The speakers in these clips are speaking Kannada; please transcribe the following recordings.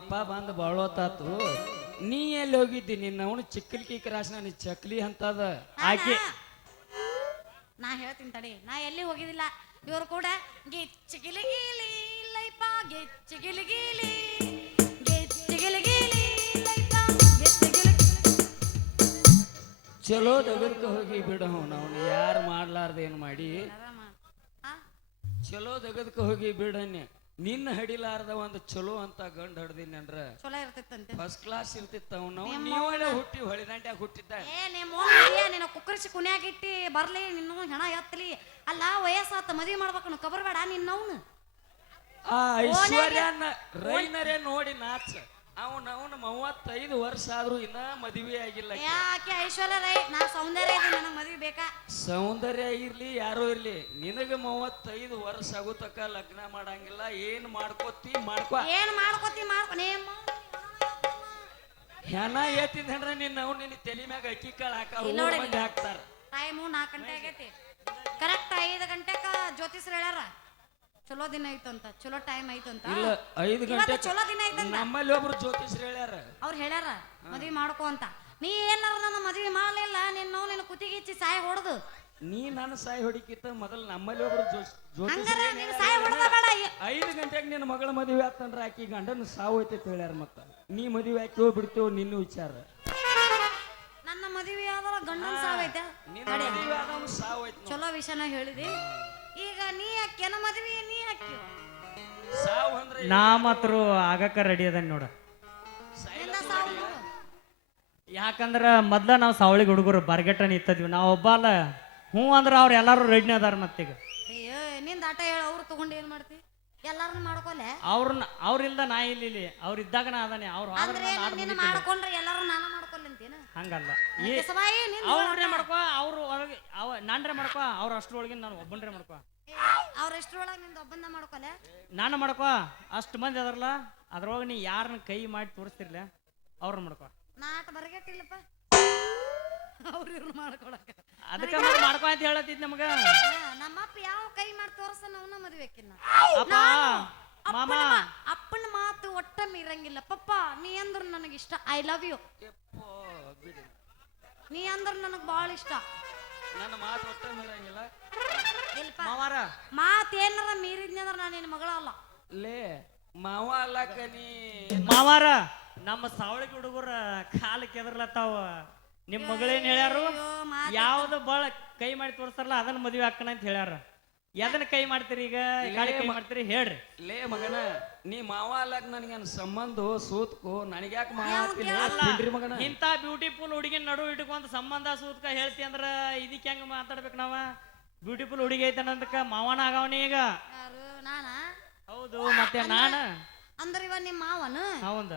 ಅಪ್ಪ ಬಂದು ಬಾಳೋತಾತು. ನೀ ಎಲ್ಲಿ ಹೋಗಿದ್ದಿ? ನಿನ್ನ ಅವನು ಚಿಕ್ಕಲ್ಕಿ ಕ್ರಾಸ್ ನೀ ಚಕ್ಲಿ ಅಂತದ ಆಕೆ. ನಾ ಹೇಳ್ತೀನಿ ತಡಿ, ನಾ ಎಲ್ಲಿ ಹೋಗಿದಿಲ್ಲ. ಇವ್ರು ಕೂಡ ಗಿಚ್ಚಿಗಿಲಿಗಿಲಿ ಲೈಪ ಗಿಚ್ಚಿಗಿಲಿಗಿಲಿ ಗಿಚ್ಚಿಗಿಲಿಗಿಲಿ ಲೈಪ ಗಿಚ್ಚಿಗಿಲಿ. ಚಲೋ ದಗದ್ಕ ಹೋಗಿ ಬಿಡ. ಅವನು ಯಾರು ಮಾಡ್ಲಾರ್ದೇನು ಮಾಡಿ ಚಲೋ ದಗದ್ಕ ಹೋಗಿ ಬಿಡನ್ಯ. ನಿನ್ನ ಹಡಿಲಾರ್ದ ಒಂದು ಚಲೋ ಅಂತ ಗಂಡ ಹಡ್ದಿನಿ ಅಂದ್ರ ಚಲೋ ಇರ್ತಿತ್ತಂತೆ, ಫಸ್ಟ್ ಕ್ಲಾಸ್ ಇರ್ತಿತ್ತ. ನೀವೇ ಹುಟ್ಟಿ ಹೊಳಿ ದಂಡ್ಯಾಗ ಹುಟ್ಟಿದ್ದ. ನಿನ್ನ ಕುಕ್ಕರಿಸಿ ಕುನ್ಯಾಗಿಟ್ಟಿ ಬರ್ಲಿ, ನಿನ್ನ ಹೆಣ ಎತ್ತಲಿ. ಅಲ್ಲ ವಯಸ್ಸಾತ ಮದ್ವಿ ಮಾಡ್ಬೇಕು, ಕಬರ್ ಬೇಡ ನಿನ್ನವನು. ಆ ಐಶ್ವರ್ಯನ ರೈನರೇ ನೋಡಿ ನಾಚ. ಅವನ 35 ವರ್ಷ ಆದ್ರೂ ಇನ್ನ ಮದುವೆ ಆಗಿಲ್ಲ. ಯಾಕೆ ಐಶ್ವರ್ಯ ರೈ? ನಾ ಸೌಂದರ್ಯ ಇದೆ, ನನಗೆ ಮದ್ವಿ ಬೇಕಾ? ಸೌಂದರ್ಯ ಇರ್ಲಿ ಯಾರೋ ಇರ್ಲಿ, ನಿನಗ 35 ವರ್ಷ ಆಗುತ್ತಕ ಲಗ್ನ ಮಾಡಂಗಿಲ್ಲ. ಏನ್ ಮಾಡ್ಕೋತಿ ಮಾಡ್ಕೋ. ಏನ್ ಮಾಡ್ಕೋತಿ ಮಾಡ್ಕೊ. ಹೆಣ ಏತಿದ್ರೆ ನಿನ್ನ ತಲೆ ಮ್ಯಾಗ ಅಕ್ಕಿ ಕಾಳು ಹಾಕ್ತಾರ. ಟೈಮು 4 ಗಂಟೆ ಆಗೈತಿ. ಕರೆಕ್ಟ್ 5 ಗಂಟೆಕ ಜ್ಯೋತಿಷ್ರು ಹೇಳ್ಯಾರ ಚಲೋ ದಿನ ಐತಂತ, ಚಲೋ ಟೈಮ್ ಐತಂತ. ಇಲ್ಲ 5 ಗಂಟೆ ಚಲೋ ದಿನ ಐತಂತ ನಮ್ಮಲ್ಲಿ ಒಬ್ರು ಜ್ಯೋತಿಷ್ರು ಹೇಳ್ಯಾರ. ಅವ್ರು ಹೇಳ್ಯಾರ ಮದ್ವಿ ಮಾಡ್ಕೋ ಅಂತ. ನೀ ಏನಾರ ನನ್ನ ಮದ್ವಿ ಮಾಡ್ಲಿಲ್ಲ, ನಿನ್ನ ಕುತ್ತಿಗಿಚ್ಚಿ ಸಾಯ ಹೊಡೆದು. ನೀ ನನ್ನ ಸಾಯಿ ಹೊಡಿಕಿತ್ತ ಮೊದಲು ನಮ್ಮಲ್ಲಿ ಒಬ್ರು ಹಂಗಾರ ನೀನು ಸಾಯ ಹೊಡೆದ ಬೇಡ. 5 ಗಂಟೆಗೆ ನಿನ್ನ ಮಗಳ ಮದುವೆ ಆತಂದ್ರ ಆಕಿ ಗಂಡನ ಸಾವು ಐತೆ ಹೇಳ್ಯಾರ. ಮತ್ತ ನೀ ಮದುವೆ ಹಾಕಿ ಹೋಗ್ಬಿಡ್ತೇವ ನಿನ್ನ ವಿಚಾರ. ನನ್ನ ಮದುವೆ ಆದ್ರ ಗಂಡನ ಸಾವೈತೆ, ಸಾವು ಐತೆ. ಚಲೋ ವಿಷಯನ ಹೇಳಿದಿ. ಈಗ ನೀ ಹಾಕ್ಯನ ಮದ್ವಿ, ನೀ ಹಾಕ್ಯೋ ಸಾವು ಅಂದ್ರೆ ನಾ ಮಾತ್ರ ಆಗಕ್ಕ ರೆಡಿ ಅದ ನೋಡ. ಯಾಕಂದ್ರ ಮೊದ್ಲ ನಾವು ಸಾವಳಿಗೆ ಹುಡುಗರು ಬರ್ಗೆಟ್ಟ ನಿಂತದ್ವಿ. ನಾವು ಒಬ್ಬ ಅಲ್ಲ ಹ್ಞೂ ಅಂದ್ರ ಅವ್ರು ಎಲ್ಲಾರು ರೆಡಿನೇ ಅದಾರ. ಮತ್ತೀಗ ಅಯ್ಯೋ ನಿಂದ ಆಟ ಹೇಳ, ಅವ್ರು ತಗೊಂಡು ಏನ್ ಮಾಡ್ತಿ? ಎಲ್ಲಾರನ್ನ ಮಾಡ್ಕೊಲೆ. ಅವ್ರಿಲ್ದ ನಾ ಇಲ್ಲಿ, ಅವ್ರ ಇದ್ದಾಗ ನಾ ಅದಾನೆ. ಅವ್ರು ಮಾಡ್ಕೊಂಡ್ರೆ ಎಲ್ಲಾರು ನಾನು ಮಾಡ್ಕೊಲ್ಲ ಅಂತೇನ? ಹಂಗಲ್ಲ, ಅವ್ರೇ ಮಾಡ್ಕೋ, ಅವ್ರು ಒಳಗೆ ನಾನ್ರೆ ಮಾಡ್ಕೋ, ಅವ್ರ ಅಷ್ಟ್ರೊಳಗೆ ನಾನು ಒಬ್ಬನ್ರೆ ಮಾಡ್ಕೋ. ಅವ್ರ ಎಷ್ಟ್ರೊಳಗೆ ನಿಂದ ಒಬ್ಬಂದ ಮಾಡ್ಕೊಲೆ. ನಾನು ಮಾಡ್ಕೋ. ಅಷ್ಟು ಮಂದಿ ಅದಾರಲ್ಲ, ಅದ್ರೊಳಗೆ ನೀ ಯಾರನ್ನ ಕೈ ಮಾಡಿ ತೋರಿಸ್ತಿರ್ಲ ಅವ್ರನ್ನ ಮಾಡ್ಕೋ. ನಾಟ ಬರ್ಗೆಟ್ಟಿಲ್ಲಪ್ಪ ಅವ್ರು ಮಾಡ್ಕೊಳಕ. ಅದಕ್ಕೆ ಮಾಡ್ಕೋ ಅಂತ ಹೇಳತ್ತಿದ್ ನಮಗ. ನಮ್ಮಪ್ಪ ಯಾವ ಕೈ ಮಾಡಿ ತೋರ್ಸನ ಅವನ ಮದುವೆಕಿನ್ನ. ಮಾಮ ಅಪ್ಪನ ಮಾತು ಒಟ್ಟ ಮೀರಂಗಿಲ್ಲ. ಪಪ್ಪ ನೀ ಅಂದ್ರ ನನಗಿಷ್ಟ, ಐ ಲವ್ ಯು. ನೀ ಅಂದ್ರ ನನಗ್ ಬಾಳ ಇಷ್ಟ. ನನ್ನ ಮಾತು ಒಟ್ಟ ಮೀರಂಗಿಲ್ಲ. ಮಾತ್ ಏನಾರ ಮೀರಿದ್ನಂದ್ರ ನಾನು ನಿನ್ನ ಮಗಳ ಅಲ್ಲ. ಲೇ ಮಾವ ಅಲ್ಲಕ್ಕ ನೀ ಮಾವಾರ. ನಮ್ಮ ಸಾವಳಿಗೆ ಹುಡುಗರ ಕಾಲ ಕೆದರ್ಲತ್ತಾವ. ನಿಮ್ ಮಗಳೇನ್ ಹೇಳ್ಯಾರು? ಯಾವ್ದು ಬಾಳ ಕೈ ಮಾಡಿ ತೋರಿಸ್ತಾರಲ್ಲ ಅದನ್ನ ಮದ್ವೆ ಹಾಕಣ ಅಂತ ಹೇಳ್ಯಾರ. ಎದನ್ನ ಕೈ ಮಾಡ್ತೀರಿ ಈಗ? ಗಾಡಿ ಕೈ ಮಾಡ್ತೀರಿ ಹೇಳ್ರಿ. ಲೇ ಮಗನ, ನೀ ಮಾವ ಅಲ್ಲಕ್ ನನಗೇನು ಸಂಬಂಧ ಸೂತ್ಕೋ. ನನಗ್ಯಾಕ ಮಾವ ಮಗನ? ಇಂಥ ಬ್ಯೂಟಿಫುಲ್ ಹುಡುಗಿನ ನಡು ಇಟ್ಕೊಂತ ಸಂಬಂಧ ಸೂತ್ಕ ಹೇಳ್ತಿ ಅಂದ್ರ ಇದಕ್ಕೆ ಹೆಂಗ ಮಾತಾಡ್ಬೇಕು ನಾವ? ಬ್ಯೂಟಿಫುಲ್ ಹುಡುಗಿ ಐತನಂದಕ್ಕ ಮಾವನ ಆಗವನಿ ಈಗ. ಹೌದು, ಮತ್ತೆ ನಾನ ಅಂದ್ರ ಇವ ನಿಮ್ಮ ಮಾವನ. ಹೌದ,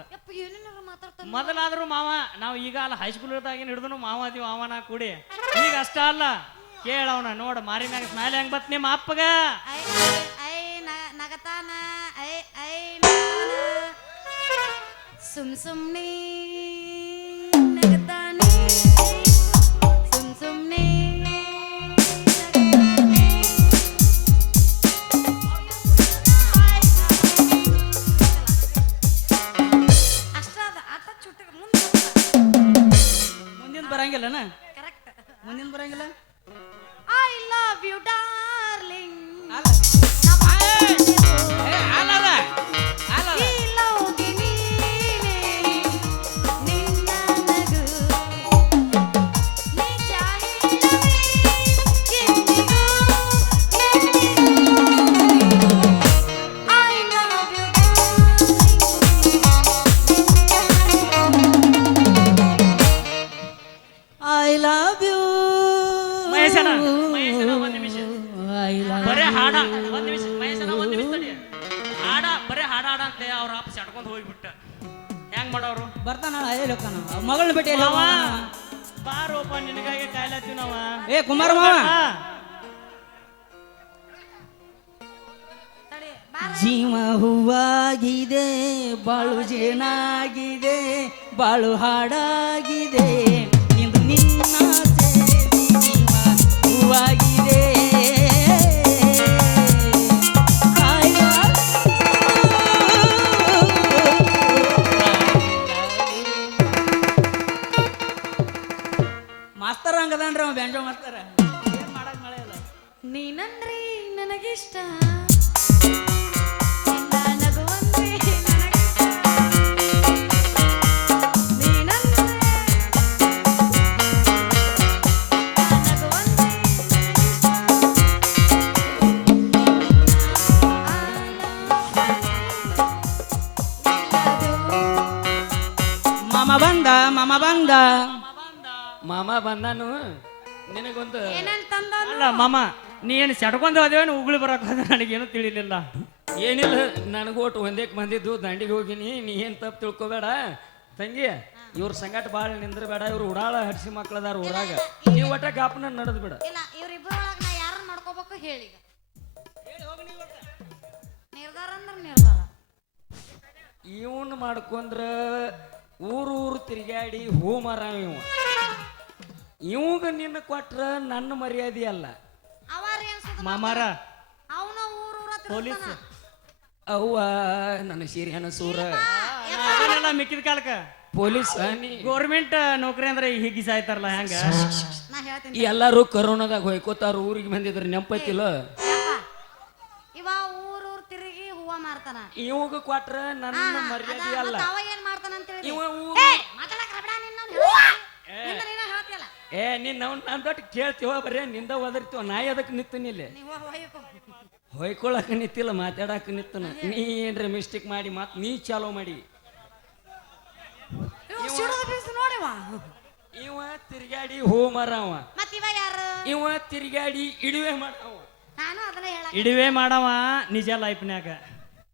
ಏನೇನಾರ ಮಾತಾಡ್ತಾನ. ಮೊದಲಾದ್ರೂ ಮಾವ. ನಾವು ಈಗ ಅಲ್ಲ ಹೈಸ್ಕೂಲ್ ಇರ್ದಾಗಿನ ಹಿಡಿದ್ರು ಮಾವ ಅದೀವಿ ಮಾವನ ಕೂಡಿ. ಈಗ ಅಷ್ಟ ಅಲ್ಲ, ಕೇಳವನ ನೋಡ ಮಾರಿ ಮ್ಯಾಗ ಸ್ಮೈಲ್ ಹೆಂಗ್ ಬತ್ ನಿಮ್ಮ ಅಪ್ಪಗ. ನಗತಾನ ಸುಮ್ನೆ ನಗತಾನೆ ಸುಮ್ನೆ. ಮುಂದಿನ ಬರಂಗಿಲ್ಲನ? ಮುಂದಿನ ಬರಂಗಿಲ್ಲ. I love you darling. ಬರೇ ಹಾಡ ಒಂದ್ ನಿಮಿಷ ಮಹೇಶನ, ಒಂದ್ ನಿಮಿಷ ತಡಿ. ಹಾಡ ಬರೇ ಹಾಡ ಅಂತ ಅವ್ರ ಅಪ್ಪ ಸಟ್ಕೊಂಡ್ ಹೋಗ್ಬಿಟ್ಟ. ಹೆಂಗ್ ಮಾಡೋರು? ಬರ್ತಾನ ಮಗಳನ್ನ ಭೇಟಿ ಬಾರೋಪ, ನಿನಗಾಗಿ ಕಾಯ್ಲತ್ತೀವಿ ನಾವ. ಏ ಕುಮಾರ ಮಾವ, ಜೀವ ಹೂವಾಗಿದೆ, ಬಾಳು ಜೇನಾಗಿದೆ, ಬಾಳು ಹಾಡಾಗಿದೆ, ಇಂದು ನಿನ್ನ ಜೀವ ಹೂವಾಗಿದೆ. ನಿಜ ಮಾಸ್ತರ ಏನ್ ಮಾಡಕ್ ಮಳೆ ಇಲ್ಲ ನೀನಂದ್ರೆ ನನಗಿಷ್ಟ ನಿನ್ನ ನಗುವಂದ್ರೆ ನನಗಿಷ್ಟ. ನೀನಂದ್ರೆ ನಗುವಂದ್ರೆ ನನಗಿಷ್ಟ. ಮಾಮ ಬಂದ ಮಾಮ ಬಂದ ಮಾಮ ಬಂದಾನು ನಿನಗೊಂದು ಏನಂತಂದ ಅಲ್ಲ ಮಾಮ ನೀ ಏನು ಸೆಡ್ಕೊಂಡು ಹೋದೇವೇನು ಉಗುಳಿ ಬರಕ್ ಹೋದ ನನಗೇನು ತಿಳಿಲಿಲ್ಲ. ಏನಿಲ್ಲ ನನಗೋಟು ಒಂದೇಕ್ ಬಂದಿದ್ದು ದಂಡಿಗೆ ಹೋಗಿನಿ ನೀ ಏನ್ ತಪ್ಪು ತಿಳ್ಕೊಬೇಡ ತಂಗಿ ಇವ್ರ ಸಂಗಾಟ ಭಾಳ ನಿಂದ್ರಬೇಡ ಇವ್ರು ಉಡಾಳ ಹಡ್ಸಿ ಮಕ್ಳದಾರ ಊರಾಗ ನೀವು ಒಟ್ಟ ಗಾಪನ ನಡೆದ್ ಬಿಡ. ಇಲ್ಲ ಇವ್ರಿಬ್ರು ಒಳಗ ನಾ ಯಾರನ್ನ ನೋಡ್ಕೋಬೇಕು ಹೇಳಿ ಈಗ. ನಿರ್ಧಾರ ಅಂದ್ರೆ ನಿರ್ಧಾರ. ಇವನ್ ಮಾಡ್ಕೊಂಡ್ರ ಊರು ತಿರುಗಾಡಿ ಹೂ ಮರ ಇವಾಗ ನಿನ್ನ ಕೊಟ್ರ ನನ್ನ ಮರ್ಯಾದೆ ಅಲ್ಲ. ಅವಾರ ಏನ್ ಸುದ್ದಿ ಮಾಮಾರ ಅವನ ಊರ ಪೊಲೀಸ್ ಅವ್ವ ನನ್ನ ಸೀರಿಯನ ಸೂರ ಅದನ್ನೆಲ್ಲ ಮಿಕ್ಕಿದ ಕಾಲಕ್ಕ ಪೊಲೀಸ್ ನೀ ಗೌರ್ಮೆಂಟ್ ನೌಕರಿ ಅಂದ್ರೆ ಹೀಗೆ ಸಾಯ್ತಾರಲ್ಲ ಹೆಂಗ ನಾ ಹೇಳ್ತೀನಿ ಎಲ್ಲಾರು ಕರೋನಾದಾಗ ಹೊಯ್ಕೋತಾರ ಊರಿಗೆ ಬಂದಿದ್ರ ನೆಂಪತ್ತಿಲ್ಲ. ಯಪ್ಪ, ಇವ ಊರ್ ತಿರುಗಿ ಹೂವ ಮಾರ್ತಾನ. ಇವಾಗ ಕೊಟ್ರ ನನ್ನ ಮರ್ಯಾದೆ ಅಲ್ಲ. ಅವ ಏನ್ ಮಾಡ್ತಾನ ಅಂತ ಹೇಳಿ ಇವ ಮಾತಾಡಕ್ ರಬಡ ನಿನ್ನ ಹೇಳ್ತಿಯಲ್ಲ ನೀನ್ ನಾವ್ ನನ್ ದೊಡ್ಡ ಕೇಳ್ತೀವ ಬರೇ ನಿಂದ ಒದರ್ತೀವ ನಾ ಅದಕ್ಕೆ ನಿಂತೀನಿ ಇಲ್ಲಿ ನೀವು ಹೊಯ್ಕೊ. ಹೊಯ್ಕೊಳಕ ನಿಂತಿಲ್ಲ ಮಾತಾಡಕ ನಿಂತನ ನೀ ಏನ್ರ ಮಿಸ್ಟೇಕ್ ಮಾಡಿ ಮತ್ ನೀ ಚಾಲೋ ಮಾಡಿ. ಇವ ಸಿಡದ ಬೀಸ್ ನೋಡಿವ ಇವ ತಿರ್ಗಾಡಿ ಹೂ ಮರವ ಮತ್ ಇವ ಯಾರು ಇವ ತಿರ್ಗಾಡಿ ಇಡುವೆ ಮಾಡವ. ನಾನು ಅದನ್ನ ಹೇಳ ಇಡುವೆ ಮಾಡವ ನಿಜ ಲೈಫ್ನ್ಯಾಗ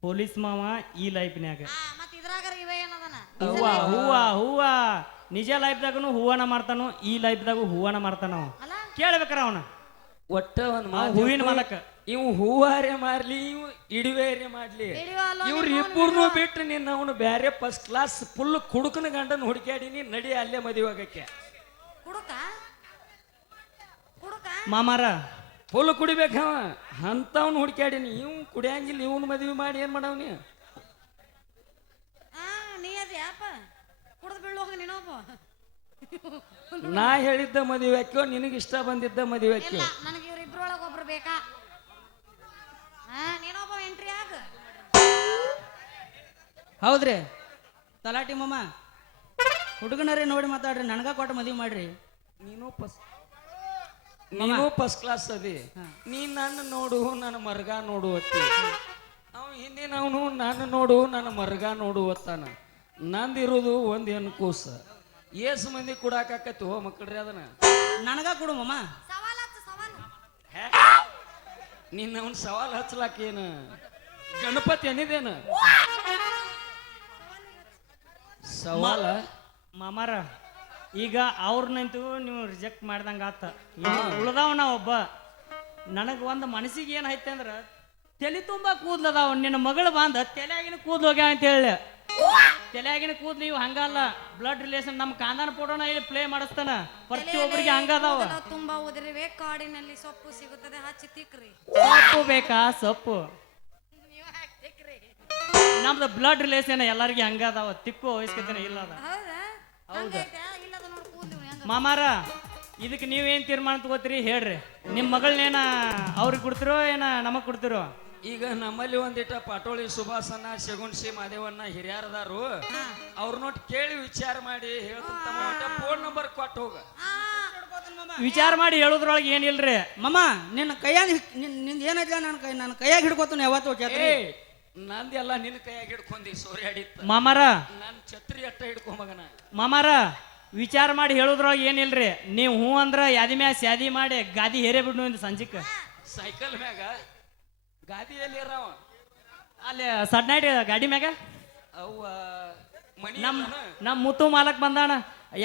ಪೊಲೀಸ್ ಮಾವ ಈ ಲೈಫ್ನ್ಯಾಗ ಮತ್ ಇದ್ರಾಗ ಇವ ಏನದನ ಹೂವ ಹೂವ ಹೂವ ನಿಜ ಲೈಫ್ದಾಗನು ಹೂವನ ಮಾಡ್ತಾನು ಈ ಲೈಫ್ದಾಗು ಹೂವನ ಮಾಡ್ತಾನ ಅವ ಅಲ್ಲ ಕೇಳ್ಬೇಕಾರ ಅವನ ಒಟ್ಟ ಒಂದ್ ಹೂವಿನ ಮಾಲಕ ಇವ್ ಹೂವಾರೆ ಮಾಡ್ಲಿ ಇವ್ ಇಡುವೇರೆ ಮಾಡ್ಲಿ ಹಿಡಿಯೋ ಅಲ್ಲ ಇವ್ರ ಇಬ್ಬರನ್ನು ಬಿಟ್ಟು ನಿನ್ನ ಅವನು ಬ್ಯಾರೆ ಫಸ್ಟ್ ಕ್ಲಾಸ್ ಫುಲ್ ಕುಡುಕನ ಗಂಡನ ಹುಡುಕ್ಯಾಡಿನಿ ನಡಿ ಅಲ್ಲೇ ಮದುವೆ ಆಗಕ್ಕೆ. ಕುಡುಕ ಕುಡುಕ ಮಾಮಾರ ಫುಲ್ ಕುಡಿಬೇಕವ ಅಂತವ್ನ ಹುಡುಕ್ಯಾಡಿನಿ ಇವ್ ಕುಡಿಯಂಗಿಲ್ಲ ಇವನ್ ಮದುವೆ ಮಾಡಿ ಏನ್ ಮಾಡವ್ನಿ. ನೀ ಅದ್ಯಾಪ ಕುಡ್ದು ಬೀಳೋಗ ನೀನೊಬ್ಬ ನಾ ಹೇಳಿದ್ದ ಮದುವೆ ಹಾಕ್ಯೋ ನಿನಗೆ ಇಷ್ಟ ಬಂದಿದ್ದ ಮದುವೆ ಇಲ್ಲ ಹಾಕ್ಯೋ. ನನಗೆ ಇವ್ರಿಬ್ರೊಳಗ ಒಬ್ರು ಬೇಕಾ ನೀನೊಬ್ಬ ಎಂಟ್ರಿ ಆಗ ಹೌದ್ರಿ ತಲಾಟಿ ಮಾಮ ಹುಡುಗನರೇ ನೋಡಿ ಮಾತಾಡ್ರಿ ನನಗ ಕೊಟ್ಟು ಮದುವೆ ಮಾಡ್ರಿ. ನೀನು ಫಸ್ಟ್ ಕ್ಲಾಸ್ ಅದಿ ನೀ ನನ್ನ ನೋಡು ನನ್ನ ಮರ್ಗ ನೋಡು ಅತ್ತಿ ಅವ್ ಹಿಂದಿನವನು ನಾನು ನೋಡು ನನ್ನ ಮರ್ಗ ನೋಡು ಅತ್ತಾನ. ನಂದಿರುವುದು ಒಂದ್ ಹೆಣ್ಣು ಕೂಸ ಏಸು ಮಂದಿ ಕುಡಾಕತ್ತಿ ಹೋ ಮಕ್ಕಳ್ರಿ ಅದನ್ನ ನನಗ ಕೊಡು ಮಾಮ. ಸವಾಲ್ ಹಚ್ಚ ಸವಾಲ್ ನಿನ್ನ ಅವನ್ ಸವಾಲ್ ಹಚ್ಚಲಾಕ ಏನು ಗಣಪತಿ ಏನಿದೇನ ಸವಾಲ ಮಾಮಾರ ಈಗ ಅವ್ರನ್ನಂತೂ ನೀವು ರಿಜೆಕ್ಟ್ ಮಾಡ್ದಂಗ ಆತ ಉಳ್ದಾವ ನಾ ಒಬ್ಬ ನನಗೆ ಒಂದು ಮನಸ್ಸಿಗೆ ಏನು ಐತೆ ಅಂದ್ರೆ ತಲೆ ತುಂಬಾ ಕೂದ್ಲದಾವ ನಿನ್ನ ಮಗಳು ಬಂದ ತಲೆಯಾಗಿನ ಕೂದ್ಲು ಹೋಗ್ಯಾವ ಅಂತ ಹೇಳಿ ತಲೆಯಾಗಿನ ಕೂದ್ಲು ಇವು ಹಂಗಲ್ಲ ಬ್ಲಡ್ ರಿಲೇಷನ್ ನಮ್ಮ ಕಾಂದಾನ ಫೋಟೋನ ಇಲ್ಲಿ ಪ್ಲೇ ಮಾಡಿಸ್ತಾನ ಪ್ರತಿಯೊಬ್ಬರಿಗೆ ಹಂಗದಾವ. ತುಂಬಾ ಉದುರಿವೆ ಕಾಡಿನಲ್ಲಿ ಸೊಪ್ಪು ಸಿಗುತ್ತದೆ ಹಚ್ಚಿ ತಿಕ್ರಿ ಸೊಪ್ಪು ಬೇಕಾ ಸೊಪ್ಪು ನಮ್ದು ಬ್ಲಡ್ ರಿಲೇಷನ್ ಎಲ್ಲರಿಗೆ ಹಂಗದಾವ ತಿಕ್ಕು ವಯಸ್ಕತನ ಇಲ್ಲ ಅದ ಹೌದಾ ಹಂಗೈತೆ ಇಲ್ಲದ ನೋಡಿ ಕೂದ್ಲು ಹೆಂಗ ಮಾಮಾರ ಇದಕ್ಕೆ ನೀವೇನ್ ತೀರ್ಮಾನ ತಗೋತೀರಿ ಹೇಳ್ರಿ ನಿಮ್ಮ ಮಗಳನ್ನೇನ ಅವ್ರಿಗೆ ಕೊಡ್ತಿರೋ ಏನ ನಮಗ್ ಕೊಡ್ತಿರೋ. ಈಗ ನಮ್ಮಲ್ಲಿ ಒಂದಿಟ ಪಾಟೋಳಿ ಸುಭಾಸನ ಶಗುನ್ಸಿ ಮಾದೇವನ್ನ ಹಿರಿಯರದಾರು ಅವ್ರ ನೋಟ್ ಕೇಳಿ ವಿಚಾರ ಮಾಡಿ ಹೇಳ್ತಾನ ಫೋನ್ ನಂಬರ್ ಕೊಟ್ಟು ಹೋಗ ವಿಚಾರ ಮಾಡಿ ಹೇಳೋದ್ರೊಳಗೆ ಏನಿಲ್ರಿ ಮಾಮ ನಿನ್ನ ಕೈಯಾಗ ನಿಂದ ಏನೈತಿಲ್ಲ ನನ್ನ ಕೈಯಾಗ ಹಿಡ್ಕೊತಾನೆ ಯಾವತ್ತು ಛತ್ರಿ. ನಂದೆಲ್ಲ ನಿನ್ನ ಕೈಯಾಗ ಹಿಡ್ಕೊಂಡಿ ಸೋರ್ಯಾಡಿತ್ತ ಮಾಮಾರ ನನ್ ಛತ್ರಿ ಅಟ್ಟ ಹಿಡ್ಕೊಂಬಗನ. ಮಾಮಾರ ವಿಚಾರ ಮಾಡಿ ಹೇಳೋದ್ರೊಳಗೆ ಏನಿಲ್ರಿ ನೀವು ಹೂ ಅಂದ್ರ ಯಾದಿ ಮ್ಯಾಗ ಸ್ಯಾದಿ ಮಾಡಿ ಗಾದಿ ಹೇರೇ ಬಿಡ್ನು ಇಂದ ಸಂಜಿಕ್ ಸೈಕಲ್ ಮ್ಯಾಗ ಗಾದಿಯಲ್ಲಿ ಇರವ ಅಲ್ಲಿ ಸಡ್ನೈಟ್ ಗಾಡಿ ಮ್ಯಾಗ ಅವ್ವ ಮನಿ ನಮ್ಮ ಮುತ್ತು ಮಾಲಕ್ ಬಂದಾನ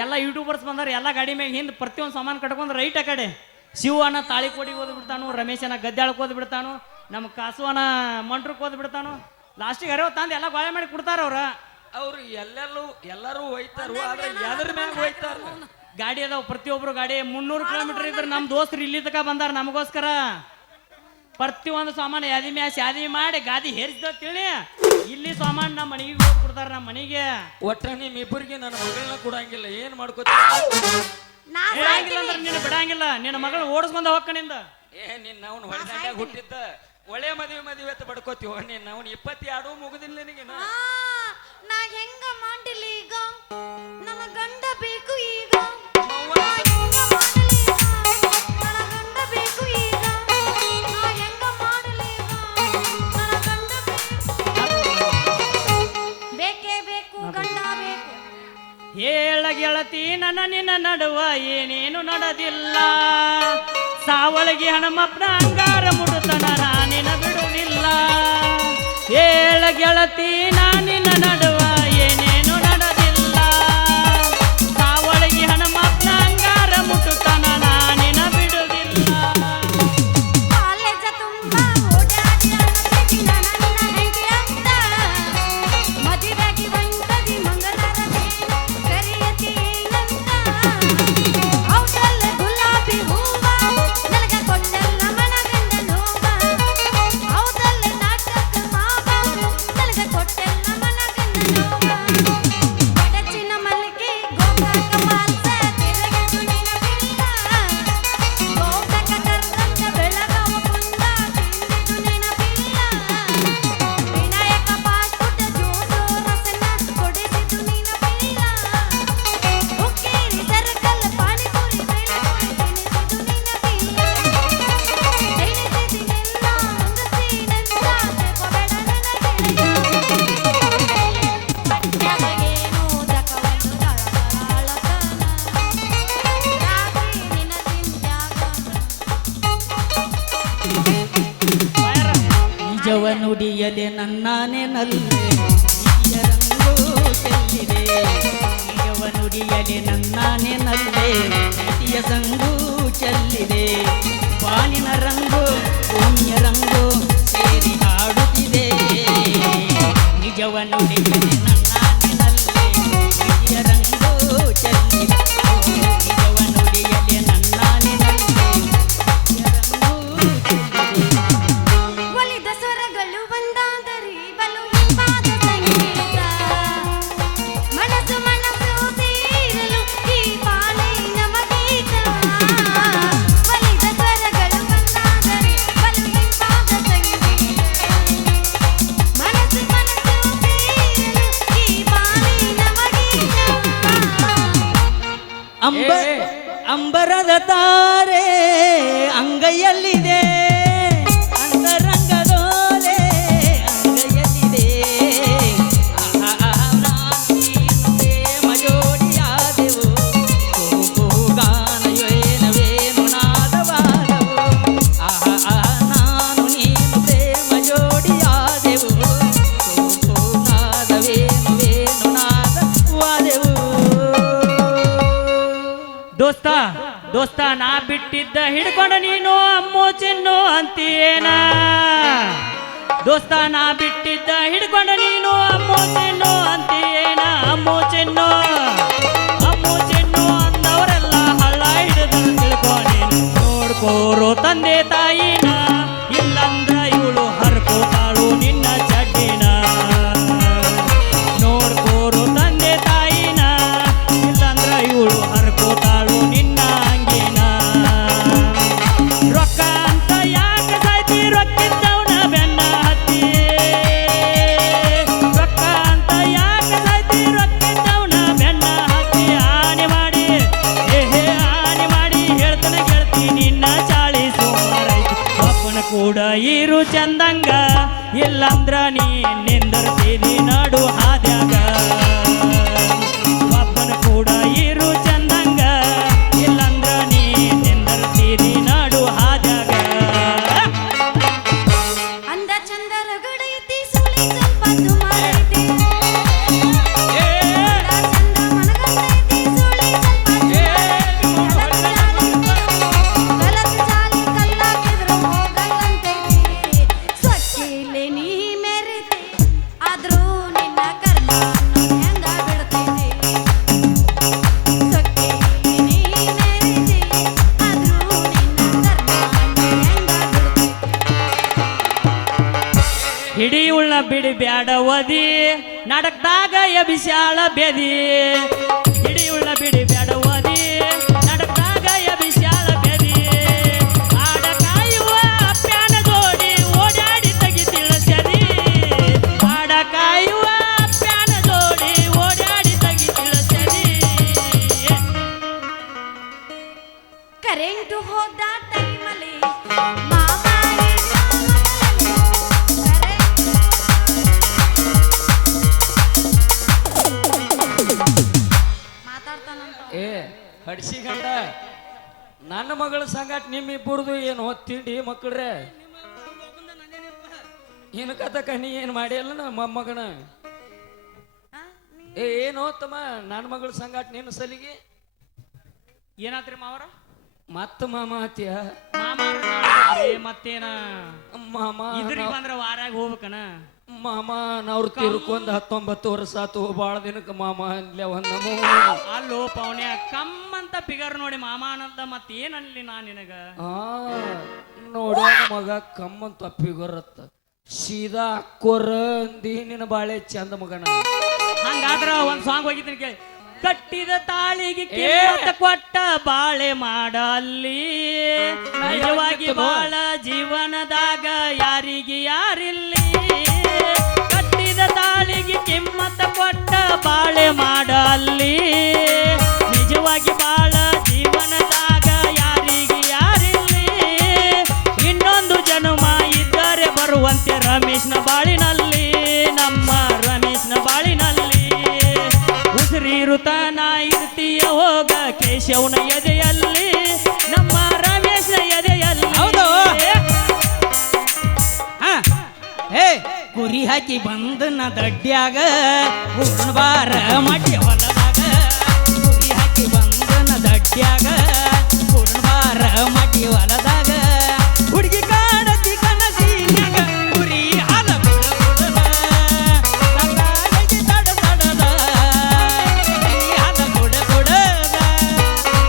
ಎಲ್ಲ ಯೂಟ್ಯೂಬರ್ಸ್ ಬಂದಾರ ಎಲ್ಲ ಗಾಡಿ ಮ್ಯಾಗ ಹಿಂದ್ ಪ್ರತಿಯೊಂದು ಸಾಮಾನು ಕಟ್ಕೊಂಡ್ ರೈಟ್ ಆ ಕಡೆ ಶಿವನ ತಾಳಿಕೋಡಿಗೆ ಓದ್ ಬಿಡ್ತಾನು, ರಮೇಶನ ಗದ್ದಾಳಕ್ಕೆ ಓದ್ ಬಿಡ್ತಾನು, ನಮ್ಮ ಕಾಸುವನ ಮಂಟ್ರಕ್ಕೆ ಓದ್ ಬಿಡ್ತಾನು. ಲಾಸ್ಟಿಗೆ ಅರಿವ ತಂದು ಎಲ್ಲ ಗಾಳಿ ಮಾಡಿ ಕೊಡ್ತಾರ ಅವ್ರ. ಅವ್ರು ಎಲ್ಲರೂ ಹೋಯ್ತಾರು ಆದ್ರೆ ಎದ್ರ ಮ್ಯಾಗ ಹೋಯ್ತಾರ ಗಾಡಿ ಅದಾವ ಪ್ರತಿಯೊಬ್ರು ಗಾಡಿ 300 ಕಿಲೋಮೀಟರ್ ಇದ್ರೆ ನಮ್ಮ ದೋಸ್ತರು ಇಲ್ಲಿ ತಕ ಬಂದಾರ ನಮಗೋಸ್ಕರ. ಪ್ರತಿಯೊಂದು ಸಾಮಾನು ಯಾದಿ ಮ್ಯಾಸ್ ಯಾದಿ ಮಾಡಿ ಗಾದಿ ಹೇರಿಸಿದ ತಿಳಿ ಇಲ್ಲಿ ಸಾಮಾನು ನಮ್ಮ ಮನೆಗೆ ಹೋಗಿ ಕೊಡ್ತಾರ. ನಮ್ಮ ಮನೆಗೆ ಒಟ್ಟ ನಿಮ್ ಇಬ್ಬರಿಗೆ ನನ್ನ ಮಗಳನ್ನ ಕೊಡಂಗಿಲ್ಲ. ಏನ್ ಮಾಡ್ಕೋತೀರ ನಾ ಬಿಡಂಗಿಲ್ಲ ಅಂದ್ರೆ ನೀನು ಬಿಡಂಗಿಲ್ಲ ನಿನ್ನ ಮಗಳನ್ನ ಓಡಿಸ್ಕೊಂಡ ಹೋಗ್ಕನಿಂದ ನಿನ್ನ ಅವ್ನು ಹೊಡೆದಾಡ್ಯಾಗ ಹುಟ್ಟಿದ್ದ ಒಳ್ಳೆ ಮದುವೆ ಅಂತ ಬಡ್ಕೋತೀವ ನೀನ್ ಅವ್ನು 22 ಮುಗುದಿಲ್ಲ ನಿನಗೆ ಆ, ನಾ ಹೆಂಗ ಮಾಡಿಲಿ ಈಗ ನನ್ನ ಗಂಡ ಬೇಕು ಈಗ ನಾ ಹೆಂಗ ಮಾಡಲಿ ಈಗ? ನನ್ನ ಗಂಡ ಬೇಕು ಈಗ ನಾ ಹೆಂಗ ಮಾಡಲಿ ಈಗ? ನನ್ನ ಗಂಡ ಬೇಕೇ ಬೇಕು ಗಂಡ ಬೇಕು. ಹೇಳ ಗೆಳತಿ ನನ್ನ ನಿನ್ನ ನಡುವ ಏನೇನು ನಡೆದಿಲ್ಲ ಸಾವಳಿಗೆ ಹಣಮಪ್ಪನ ಅಂಗಾರ ಮುಡುತನ ನಾನಿನ ಬಿಡುವುದಿಲ್ಲ ಹೇಳ ಗೆಳತಿ ನಾನಿನ ನಡುವ ಏನೇನು ನಡೆದಿಲ್ಲ ಸಾವಳಿಗೆ ಹಣಮಪ್ಪನ ಅಂಗಾರ ಮುಟ್ಟುತನ ನಾನಿನ ಬಿಡುವುದಿಲ್ಲ ಕಾಲೇಜ ತುಂಬ ಓಡಾಡಿ ಅನ್ನತೈತಿ ನನ್ನ ಹೆಂಡತಿ ಅಂತ. ಮದುವೆಗೆ ಬಂದದಿ ಮಂಗಳಾರತಿ ಕರಿಯತಿ ಏನಂತ. ಹೌದಲ್ಲ ಗುಲಾಬಿ ಹೂವ ನನಗ ಕೊಟ್ಟಲ್ಲ ಮನಗಂಡ ನೋವ. ಹೌದಲ್ಲ ನಾಟಕ ಮಾವ ನನಗ ಕೊಟ್ಟಲ್ಲ ಮನಗಂಡ ನೋವ. ಬಡಚಿನ ಮಲ್ಲಿಗೆ ಗೋಕಾಕ ಮಾಲ್ಸ ತಿರುಗಿದು ನಿನ ಬಿಲ್ಲ. ಗೋಕಾಕ ಕರ್ದಂಗ ಬೆಳಗಾವ ಕುಂದ ತಿಂದಿದು ನಿನ ಬಿಲ್ಲ. ವಿನಾಯಕ ಪಾಸ್ಪುಟ ಜ್ಯೂಸು ರಸನ ಕೊಡಿಸಿದು ನಿನ ಬಿಲ್ಲ. ಹುಕ್ಕೇರಿ ಸರ್ಕಲ್ ಪಾನಿಪುರಿ ಬೆಳಗುಳಿ ತಿನಿಸಿದು ನಿನ ಬಿಲ್ಲ. ತಿನಿಸಿದಿನೆಲ್ಲ ಮುಂಗಸಿನೆಂತ ತಿಳ್ಕೊಬೇಡ ನನಗೆ. ಪಟ್ಟ್ಯಾಗ ಏನೋ ಜಕವನ್ನು ದಳದಳಾಳತನ. ರಾತ್ರಿ ನಿನ ಚಿಂತ್ಯಾಗ ನಿಜವ ನುಡಿಯದೆ ನನ್ನಾನೆ ನಲ್ಲೆ ನಿತ್ಯ ರಂಗು ಚೆಲ್ಲಿದೆ ನಿಜವ ನುಡಿಯದೆ ನನ್ನಾನೆ ನಲ್ಲೆ ನಿತ್ಯ ಸಂಗು ಚೆಲ್ಲಿದೆ ಬಾನಿನ ರಂಗು ಭೂಮಿಯ ರಂಗು ಸೇರಿ ಹಾಡುತ್ತಿದೆ ನಿಜವ ನುಡಿಯದೆ ನನ್ನಾನೆ ನಲ್ಲೆ ನಿತ್ಯ ರಂಗು ಚೆಲ್ಲಿದೆ ನಿಜವ ನುಡಿಯದೆ ನನ್ನಾನೆ ನಲ್ಲೆ ನಿತ್ಯ ರಂಗು ಚೆಲ್ಲಿದೆ ಒಲಿದ ಸ್ವರಗಳು ಒಂದಾದರಿ ಬಲು ಹಿಂಪಾದ ಸಂಗೀತ. ಮನಸ್ಸು ಸೇರಲು ಈ ಪಾಲೈ ನಮಗೀತ. ಒಲಿದ ಸ್ವರಗಳು ಒಂದಾದರಿ ಬಲು ಹಿಂಪಾದ ಸಂಗೀತ. ಮನಸ್ಸು ಸೇರಲು ಈ ಪಾಲೈ ನಮಗೀತ. ಅಂಬರದ ತಾರೆ ಅಂಗೈಯಲ್ಲಿದೆ ಅಂತರಂಗದೋಲೆ ಅಂಗೈಯಲ್ಲಿದೆ ಪ್ರೇಮ ಜೋಡಿಯಾದೆವು ಗಾನವೇನವೇನು ನಾದವಾದವು ನಾನು ನೀನು ಪ್ರೇಮ ಜೋಡಿಯಾದೆವು ನಾದವೇನು ನಾದವಾದೆವು ದೋಸ್ತ ನಾ ಬಿಟ್ಟಿದ್ದ ಹಿಡ್ಕೊಂಡು ನೀನು ಅಮ್ಮು ಚಿನ್ನು ಅಂತೀಯೇನ ದೋಸ್ತ ನಾ ಬಿಟ್ಟಿದ್ದ ಹಿಡ್ಕೊಂಡು ನೀನು ಅಮ್ಮು ಚಿನ್ನು ಅಂತೀಯೇನ ಅಮ್ಮು ಚಿನ್ನು ಅಂದವರೆಲ್ಲ ಹಳ್ಳ ಹಿಡಿದು ತಿಳ್ಕೊ ನೀನು ನೋಡ್ಕೋರು ತಂದೆ ತಾಯಿನ ಇಲ್ಲಂದ್ರ ಇವಳು ಹರ್ಕೋತಾಳು ನಿನ್ನ ಚಡ್ಡಿನ ನೋಡ್ಕೋರು ತಂದೆ ತಾಯಿನ ಇಲ್ಲಂದ್ರ ಇವಳು ಹರ್ಕೋತಾಳು ನಿನ್ನ ಅಂಗಿನ ರೊಕ್ಕ ಅಂತ ಯಾಕೆ ಸಾಯ್ತಿ ರೊಕ್ಕಿದ್ದವನ ಬೆನ್ನ ಹತ್ತಿ ರೊಕ್ಕ ಅಂತ ಯಾಕೆ ಸಾಯ್ತಿ ರೊಕ್ಕಿದ್ದವನ ಬೆನ್ನ ಹತ್ತಿ ಆನೆ ಮಾಡಿ ಹೇಳ್ತಾನೆ ಗೆಳತಿ ನಿನ್ನ ಚಾಳಿ ಸುಮಾರೈತಿ ಅಪ್ಪನ ಕೂಡ ಇರು ಚಂದಂಗ ಇಲ್ಲಂದ್ರ ನೀ ನಿಂದರ್ತೀದಿ ನಡು ಹಾದ್ಯಾಗ ಅಪ್ಪನ ಕೂಡ ಇರು ಚಂದಂಗ ಇಲ್ಲಂದ್ರ ನೀ ನಿಂದರ್ತೀದಿ ನಡು ಹಾದ್ಯಾಗ ಅಂದ ಚಂದರ ಗಡೈತಿ ಸುಳಿ ಸ್ವಲ್ಪ ಸುಮಾರೈತಿ. ಅಂದ ಚಂದ ಮನಗಂಡೈತಿ ಸುಳಿ ಸ್ವಲ್ಪ ಗಲತ್ ಚಾಲಿ ಕಲ್ಲಾಕಿದ್ರು ಹೋಗಲ್ಲಂತೈತಿ. ಸ್ವಚ್ಛಿಲೆ ನೀ ಮೆರಿತಿ ಆದ್ರೂ ನಿನ್ನ ಕರ್ಮ ಹೆಂಗ ಬಿಡ್ತೈತಿ. ಸ್ವಚ್ಛಿಲೆ ನೀ ಮೆರಿತಿ ಆದ್ರೂ ನಿನ್ನ ಕರ್ಮ ಹೆಂಗ ಬಿಡ್ತೈತಿ. ಹಿಡಿ ಉಳ್ಳ ಬಿಡಿ ಬ್ಯಾಡ ಒದಿ ನಾಟಕದಾಗ ಎಬಿಸ್ಯಾಳ ಬೆದಿ ಹಿಡಿ ಉಳ್ಳ ಬಿಡಿ ಬ್ಯಾಡ ಒದಿ ನಾಟಕ ಮಾತಾಡ್ತಾನಂತ ಏ ಹಡ್ಸಿ ಗಂಡ ನನ್ನ ಮಗಳ ಸಂಗಾಟ ನಿಮ್ಮಿಬ್ಬರದು ಏನು ತಿಂಡಿ ಮಕ್ಕಳ್ರೆ ಏನು ಕತಕ ನೀ ಏನು ಮಾಡಿಯಲ್ಲ ನಮ್ಮ ಮೊಮ್ಮಗನ ಏನು ತಮ್ಮ ನನ್ನ ಮಗಳ ಸಂಗಾಟ ನಿನ್ನ ಸಲಿಗೆ ಏನಾತ್ರಿ ಮಾವರ ಮತ್ತ ಮಾಮ ಆತಿಯ ಮಾಮ ಮತ್ತೇನ ಮಾಮ ಇದ್ರಿಗೆ ಬಂದ್ರ ವಾರಾಗ ಹೋಗ್ಬೇಕನ ಮಾಮ ನಾವ್ರು ತಿರ್ಕೊಂಡ್ 19 ವರ್ಷ ಆತು ಬಾಳ ದಿನಕ್ಕೆ ಮಾಮ ಅನ್ಲೆ ಒಂದ್ ಅಲ್ಲೋ ಪವನ್ಯ ಕಮ್ಮಂತ ಫಿಗರ್ ನೋಡಿ ಮಾಮ ಅನ್ನದ ಮತ್ತೇನಲ್ಲಿ ನಾ ನಿನಗ ನೋಡ್ಯ ಮಗ ಕಮ್ಮಂತ ಅಪ್ಪಿಗೊರತ್ತ ಸೀದಾ ಅಕ್ಕೋರ ಅಂದಿ ನಿನ್ನ ಬಾಳೆ ಚಂದ ಮಗನ ಹಂಗಾದ್ರ ಒಂದ್ ಸಾಂಗ್ ಹೋಗಿದ್ದೀನಿ ಕೇಳಿ ಕಟ್ಟಿದ ತಾಳಿಗೆ ಕಿಮ್ಮತ್ತ ಕೊಟ್ಟ ಬಾಳೆ ಮಾಡಲ್ಲಿ ನಿಜವಾಗಿ ಬಾಳ ಜೀವನದಾಗ ಯಾರಿಗೆ ಯಾರಿಲ್ಲಿ ಕಟ್ಟಿದ ತಾಳಿಗೆ ಕಿಮ್ಮತ್ತ ಕೊಟ್ಟ ಬಾಳೆ ಮಾಡಲ್ಲಿ ನಿಜವಾಗಿ ಬಾಳ ಜೀವನದಾಗ ಯಾರಿಗೆ ಯಾರಿಲ್ಲಿ ಇನ್ನೊಂದು ಜನುಮ ಇದ್ದರೆ ಬರುವಂತೆ ರಮೇಶ್ನ ಬಾಳಿನಲ್ಲಿ ನಮ್ಮ ರಮೇಶ್ನ ಬಾಳಿನಲ್ಲಿ ಉಸಿರಿರುತ್ತಾನ ಇರ್ತೀಯ ಹೋಗ ಕೇಶವನ ಎದೆಯಲ್ಲಿ ನಮ್ಮ ರಮೇಶ್ನ ಎದೆಯಲ್ಲಿ ಹೌದು ಹೇ ಕುರಿ ಹಾಕಿ ಬಂದನ ದಡ್ಡ್ಯಾಗ ಬಾರ ಮಟ್ಟಿ ಹೊಲದಾಗ ಕುರಿ ಹಾಕಿ ಬಂದನ ದಡ್ಡ್ಯಾಗ ಬಾರ ಮಟ್ಟಿ ಹೊಲದಾಗ ಹುಡುಗಿ ಕಾಡತಿ ಕನಸಿನ್ಯಾಗ ಕುರಿ ಹಾಲ ಬಿಡದ ತಡ ತಡದ ಕುರಿ ಹಾಲ ಬಿಡದ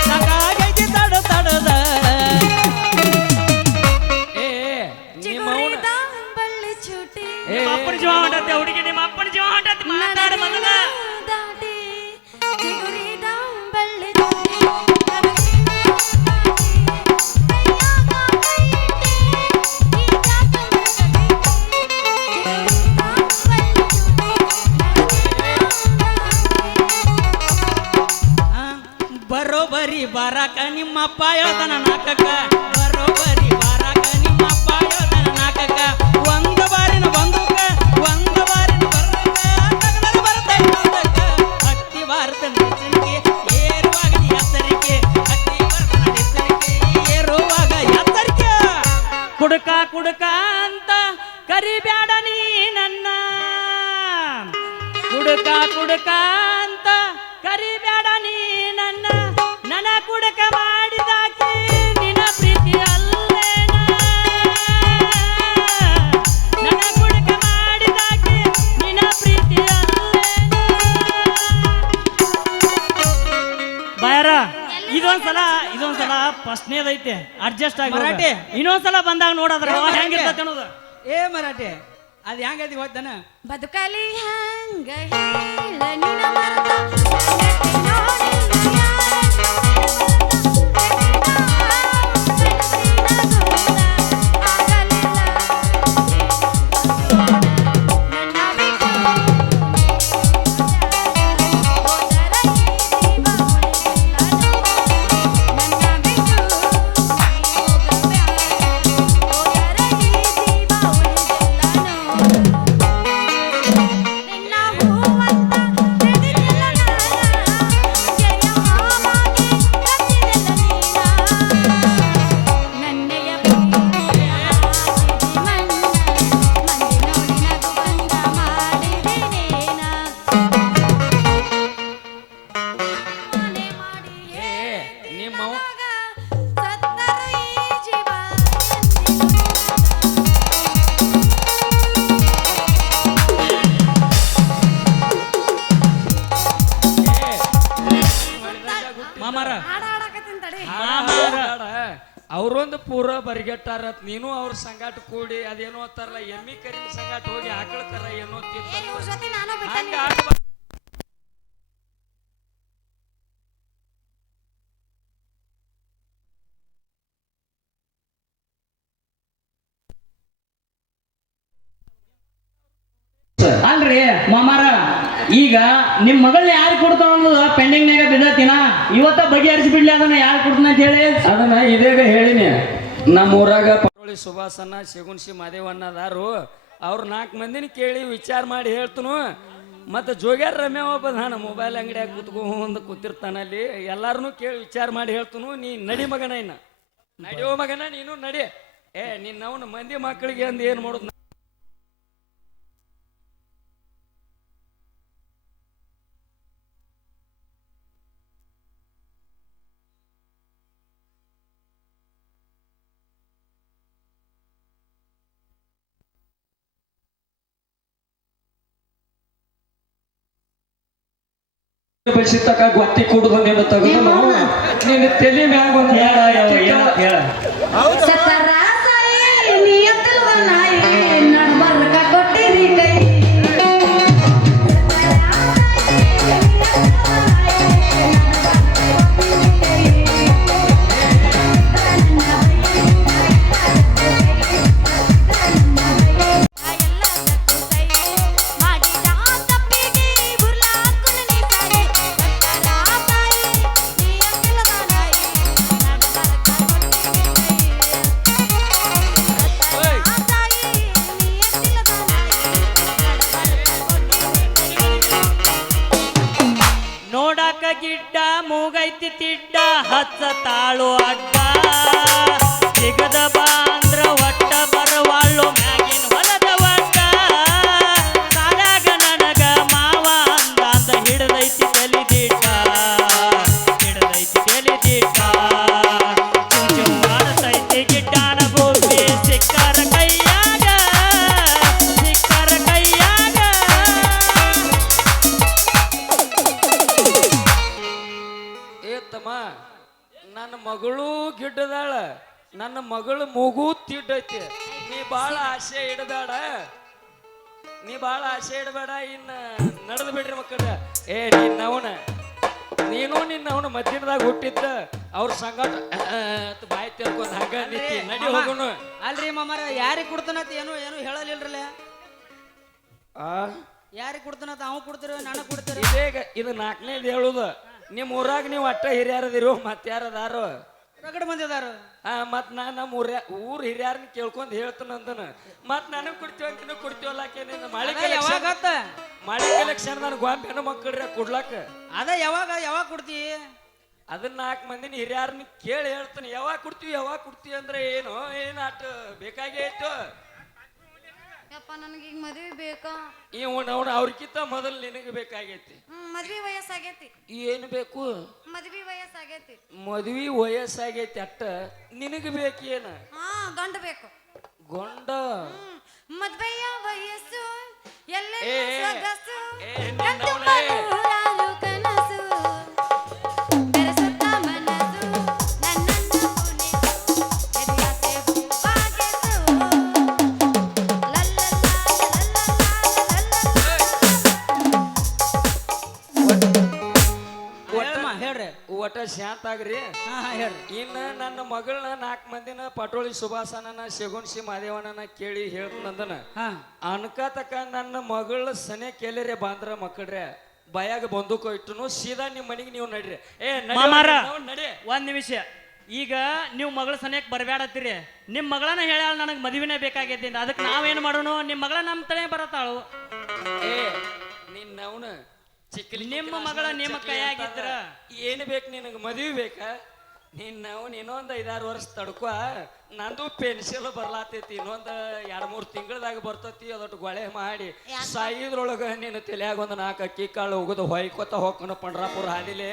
ಸಾಕಾಗೈತಿ ತಡ ತಡದ ಏ ನಿಮ್ಮ ಅವನ ಚಿಗುರಿದ ಬಳ್ಳಿ ಚೂಟಿ ನಿಮ್ಮ ಅಪ್ಪನ ಜೀವ ಹೊಂಟತ್ತೆ ಹುಡುಗಿ ನಿಮ್ಮ ಅಪ್ಪನ ಜೀವ ಹೊಂಟತ್ತೆ ಮಾತಾಡ ಮೊದಲ ದಾಟಿ ಚಿಗುರಿದ ಬಳ್ಳಿ ಚೂಟಿ ಕನಸಿನ ದಾಟಿ ಕೈಯಾಗ ಕೈ ಇಟ್ಟಿ ಈ ಜಾತನ ಚಿಗುರಿದ ಬಳ್ಳಿ ಚೂಟಿ ಬರೋಬರಿ ಬಾರಾಕ ನಿಮ್ಮಪ್ಪ ಹೇಳ್ತಾನ ನಾಟಕ ಬರೋಬರಿ ಬಾರಾಕ ನಿಮ್ಮಪ್ಪ ಹೇಳ್ತಾನ ನಾಟಕ ಒಂದು ಬಾರಿನ ಬಂದೂಕ ಒಂದು ಬಾರಿನ ಬರಕ ಬರ್ತಕ್ಕ ಹತ್ತಿ ಭಾರತ ನೆಚ್ಚರಿಕೆ ಏರುವಾಗ ನೀ ಎತ್ತರಿಕೆ ಹತ್ತಿ ಭಾರತ ನೆಚ್ಚರಿಕೆ ಏರುವಾಗ ಎತ್ತರಿಕೆ ಕುಡುಕ ಕುಡುಕ ಅಂತ ಕರಿಬ್ಯಾಡ ನೀ ನನ್ನ ಕುಡುಕ ಕುಡುಕ ಅಂತ ಕರಿಬ್ಯಾಡ ನೀ ನನ್ನ ನನ ಕುಡುಕ ಮಾಡಿದಾಕಿ ನಿನ್ನ ಪ್ರೀತಿ ಅಲ್ಲೇನ ನನ ಕುಡುಕ ಮಾಡಿದಾಕಿ ನಿನ್ನ ಪ್ರೀತಿ ಅಲ್ಲೇನ ಬಾಯರ ಇದೊಂದ್ಸಲ ಫಸ್ಟ್ನೇದೈತೆ ಅಡ್ಜಸ್ಟ್ ಆಗಿ ಮರಾಠಿ. ಇನ್ನೊಂದ್ಸಲ ಬಂದಾಗ ನೋಡದ್ರ ಹೆಂಗಿರ್ತೈತೆ ಅನ್ನೋದು ಏ ಮರಾಠೆ ಅದು ಹೆಂಗೈತಿ ಗೊತ್ತನ ಬದುಕಲಿ ಹಂಗ ಹೇಳ ನಿನ ಮರೆತ ಜಗತ್ತೆ ನೋಡಿಲ್ಲ ನಿಮ್ಮ ಅವ ಮಾಮಾರ ಹಾಡಾಡ ಅವ್ರೊಂದು ಪೂರ ಬರಿಗೆಟ್ಟಾರ ನೀನು ಅವ್ರ ಸಂಗಾಟ ಕೂಡಿ ಅದೇನೋ ಅಂತಾರಲ್ಲ ಎಮ್ಮಿ ಕರಿನ ಸಂಗಾಟ ಹೋಗಿ ಆಕಳಕರ ಏನೋ ಹಂಗ ಅಲ್ರಿ ಮಾಮಾರ ಈಗ ನಿಮ್ ಮಗಳನ್ನ ಯಾರು ಕೊಡ್ತಾವ ಅನ್ನೋದು ಪೆಂಡಿಂಗ್ನಾಗ ಬಿದ್ದತಿನ ಇವತ್ತ ಬಗೆಹರಿಸಿ ಬಿಡ್ಲಿ ಅದನ್ನ ಯಾರು ಕೊಡ್ತಾನ ಅಂತ ಹೇಳಿ ಅದನ್ನ ಇದೇಗ ಹೇಳಿನಿ ನಮ್ಮ ಊರಾಗ ಪಟೋಳಿ ಸುಭಾಸನ ಶಗುನ್ಸಿ ಮಾದೇವಣ್ಣ ಅದಾರು ಅವ್ರು 4 ಮಂದಿನ ಕೇಳಿ ವಿಚಾರ ಮಾಡಿ ಹೇಳ್ತನು. ಮತ್ತು ಜೋಗ್ಯಾರ ರಮ್ಯ ಒಬ್ಬ ನಾನು ಮೊಬೈಲ್ ಅಂಗಡಿಯಾಗ ಕೂತ್ಕೊಂಡು ಕೂತಿರ್ತಾನ ಅಲ್ಲಿ. ಎಲ್ಲಾರನು ಕೇಳಿ ವಿಚಾರ ಮಾಡಿ ಹೇಳ್ತನು. ನೀ ನಡಿ ಮಗನ, ಇನ್ನ ನಡಿಯೋ ಮಗನ, ನೀನು ನಡಿ. ನಿನ್ನ ಅವನು ಮಂದಿ ಮಕ್ಕಳಿಗೆ ಅಂದ್ ಏನು ಮಾಡೋದು? ಬಸಿತಕ ಗೊತ್ತಿ ಕುಡುದು ನಿನ್ನ ತಗದು ನಾವು ನಿನ್ನ ತಲೆ ಮ್ಯಾಗ ಒಂದು ಹೇಳ ಸಕ್ಕರ ಸಾಯಿ ನೀ ಎತ್ತಲ್ವ ನಾಯಿ ನಡ್ಬರ್ಕ ಕೊಟ್ಟಿರಿ ಕೈ ನೋಡಾಕ ಗಿಡ್ಡ ಮೂಗೈತಿ ತಿಡ್ಡ ಹಚ್ಚ ತಾಳು ಅಡ್ಡ ಸಿಗದ ಬಾ ಅಂದ್ರ ಒಟ್ಟ ಬರವಾಳು ಮ್ಯಾಗಿನ ಹೊಲದ ಒಟ್ಟ ಕಾಲಾಗ ನನಗ ಮಾವ ಅಂದ ಹಿಡದೈತಿ ತಲಿದಿಟ್ಟ ಹಿಡದೈತಿ ತಲಿದಿಟ್ಟ ಚುಂಚು ಮಾಡತೈತಿ ಗಿಡ್ಡಾನ ಗೋಪಿ ಸಿಕ್ಕರ ಕೈಯಾಗ ಸಿಕ್ಕರ ಕೈಯಾಗ ಏತಮ್ಮ ನನ್ನ ಮಗಳು ಗಿಡ್ಡದಾಳ, ನನ್ನ ಮಗಳು ಮೂಗು ತಿಡ್ಡೈತಿ. ನೀ ಬಾಳ ಆಸೆ ಇಡಬೇಡ, ನೀ ಬಾಳ ಆಸೆ ಇಡಬೇಡ. ಇನ್ನ ನಡೆದು ಬಿಡ್ರಿ ಮಕ್ಕಳ. ನಿನ್ನವನ ನೀನು ನಿನ್ನವನ ಮಧ್ಯಾಹ್ನದಾಗ ಹುಟ್ಟಿದ್ದ ಅವ್ರ ಸಂಗಾಟ ಬಾಯಿ ತೆರ್ಕೊಂಡ್ ಹಂಗ ನಿಂತಿ. ನಡಿ ಹೋಗುನು. ಅಲ್ರಿ ಮಾಮಾರ ಯಾರಿಗೆ ಕೊಡ್ತಾನತ್ ಏನು ಏನು ಹೇಳಲಿಲ್ರಲ್ಲ. ಆ ಯಾರಿಗೆ ಕೊಡ್ತಾನತ್ ಅವ ಕೊಡ್ತೀರ ನಾನು ಕೊಡ್ತೀರ. ಇದೇಗ ಇದು 4ನೇದು ಹೇಳುದು. ನಿಮ್ಮ ಊರಾಗ ನೀವು ಅಟ್ಟ ಹಿರಿಯರದಿರು, ಮತ್ತೆ ಯಾರದಾರು ರಗಡ ಮಂದಿ ಅದಾರು. ಮತ್ ನಾ ನಮ್ಮ ಊರ್ ಹಿರಿಯರ್ನ ಕೇಳ್ಕೊಂಡ್ ಹೇಳ್ತಾನಂದನ. ಮತ್ ನನಗ್ ಕೊಡ್ತೀವ ಅಂತ ಕೊಡ್ತೀವಲ್ಲ. ಯಾವಾಗ ಮಳಿ ಕಲೆಕ್ಷನ್ ನನ್ ಗೊಂಬೆ ಹೆಣ್ಣು ಮಕ್ಕಳ್ರಿ ಕೊಡ್ಲಾಕ. ಅದ ಯಾವಾಗ ಕೊಡ್ತಿ? ಅದನ್ನ 4 ಮಂದಿನ ಹಿರಿಯರ್ನ ಕೇಳಿ ಹೇಳ್ತಾನೆ. ಯಾವಾಗ ಕೊಡ್ತೀವಿ ಅಂದ್ರೆ ಏನು ಆಟ ಬೇಕಾಗೇ ಇತ್ತು. ಯಪ್ಪ ನನಗೆ ಈಗ ಮದ್ವೆ ಬೇಕಾ? ಅವ್ರಕ್ಕಿಂತ ಮೊದಲು ನಿನಗೆ ಬೇಕಾಗೈತಿ. ಮದ್ವೆ ವಯಸ್ಸಾಗೈತಿ. ಏನು ಬೇಕು? ಮದ್ವೆ ವಯಸ್ಸಾಗೈತಿ. ಮದ್ವಿ ವಯಸ್ಸಾಗೈತಿ ಅಟ್ಟ ನಿನಗೆ ಬೇಕೇನ? ಗಂಡ ಬೇಕು. ಗೊಂಡ ಮದ್ವೆಯ ವಯಸ್ಸು ಎಲ್ಲ ಏ, ಸೊಗಸು ಏ, ಕದ್ದು ನಿನ್ನವನೇ. ನೂರಾರು ಕನಸು ಬೆರೆಸುತ್ತ ಮನಸ್ಸು ನನ್ನನ್ನು ಕುಣಿಸು ಎದೆಯಾಸೆ ಹೂವಾಗೆಸು ಹೇಳ್ರಿ. ಒಟ್ಟ ಶಾಂತ ಆಗ್ರಿ. ಹೇಳ್ರಿ. ಇನ್ನ ನನ್ನ ಮಗಳನ್ನ 4 ಮಂದಿನ ಪಟೋಳಿ ಸುಭಾಸನನ ಶಗುನ್ಸಿ ಮಾದೇವಣ್ಣನ ಕೇಳಿ ಹೇಳ್ತಂದನ. ಅನ್ಕತಕ ನನ್ನ ಮಗಳ ಸನೆ ಕೇಳಿರೆ ಬಾಂದ್ರ ಮಕ್ಕಳ್ರೆ ಬಾಯಾಗ ಬಂದೂಕ ಇಟ್ಟನು ಸೀದಾ ನಿಮ್ಮ ಮನೆಗೆ ನೀವು ನಡ್ರಿ. ಮಾಮಾರ ನಡಿ. ಒಂದ್ ನಿಮಿಷ. ಈಗ ನೀವು ಮಗಳ ಸನಿಯಕ್ಕೆ ಬರಬೇಡತ್ತೀರಿ. ನಿಮ್ಮ ಮಗಳನ್ನ ಹೇಳ್ಯಾಳ ನನಗೆ ಮದುವೆನೇ ಬೇಕಾಗೈತಿ ಅಂತ. ಅದಕ್ಕೆ ನಾವೇನು ಮಾಡೋಣ? ನಿಮ್ಮ ಮಗಳ ನಮ್ಮ ತಲೆ ಬರತ್ತಾಳು. ನಿನ್ನವನ ನಿಮ್ಮ ಮಗಳ ನಿಮ್ಮ ಕೈಯಾಗಿದ್ರ ಏನು ಬೇಕು ನಿನಗೆ? ಮದುವೆ ಬೇಕಾ? ನಿನ್ನವನ್ ಇನ್ನೊಂದು 5-6 ವರ್ಷ ತಡ್ಕೊ. ನಂದು ಪೆನ್ಸಿಲ್ ಬರ್ಲಾತೈತಿ. ಇನ್ನೊಂದು 2-3 ತಿಂಗಳದಾಗ ಬರ್ತೈತಿ. ಅದೊಟ್ಟು ಗೊಳೆ ಮಾಡಿ ಸಾಯಿದ್ರೊಳಗ ನಿನ್ನ ತಲೆಯಾಗ ಒಂದು 4 ಅಕ್ಕಿ ಕಾಳು ಹೋಗೋದು ಹೊಯ್ಕೋತ ಹೋಗ್ಕೊಂಡು ಪಂಡ್ರಾಪುರ ಹಾದಿಲೆ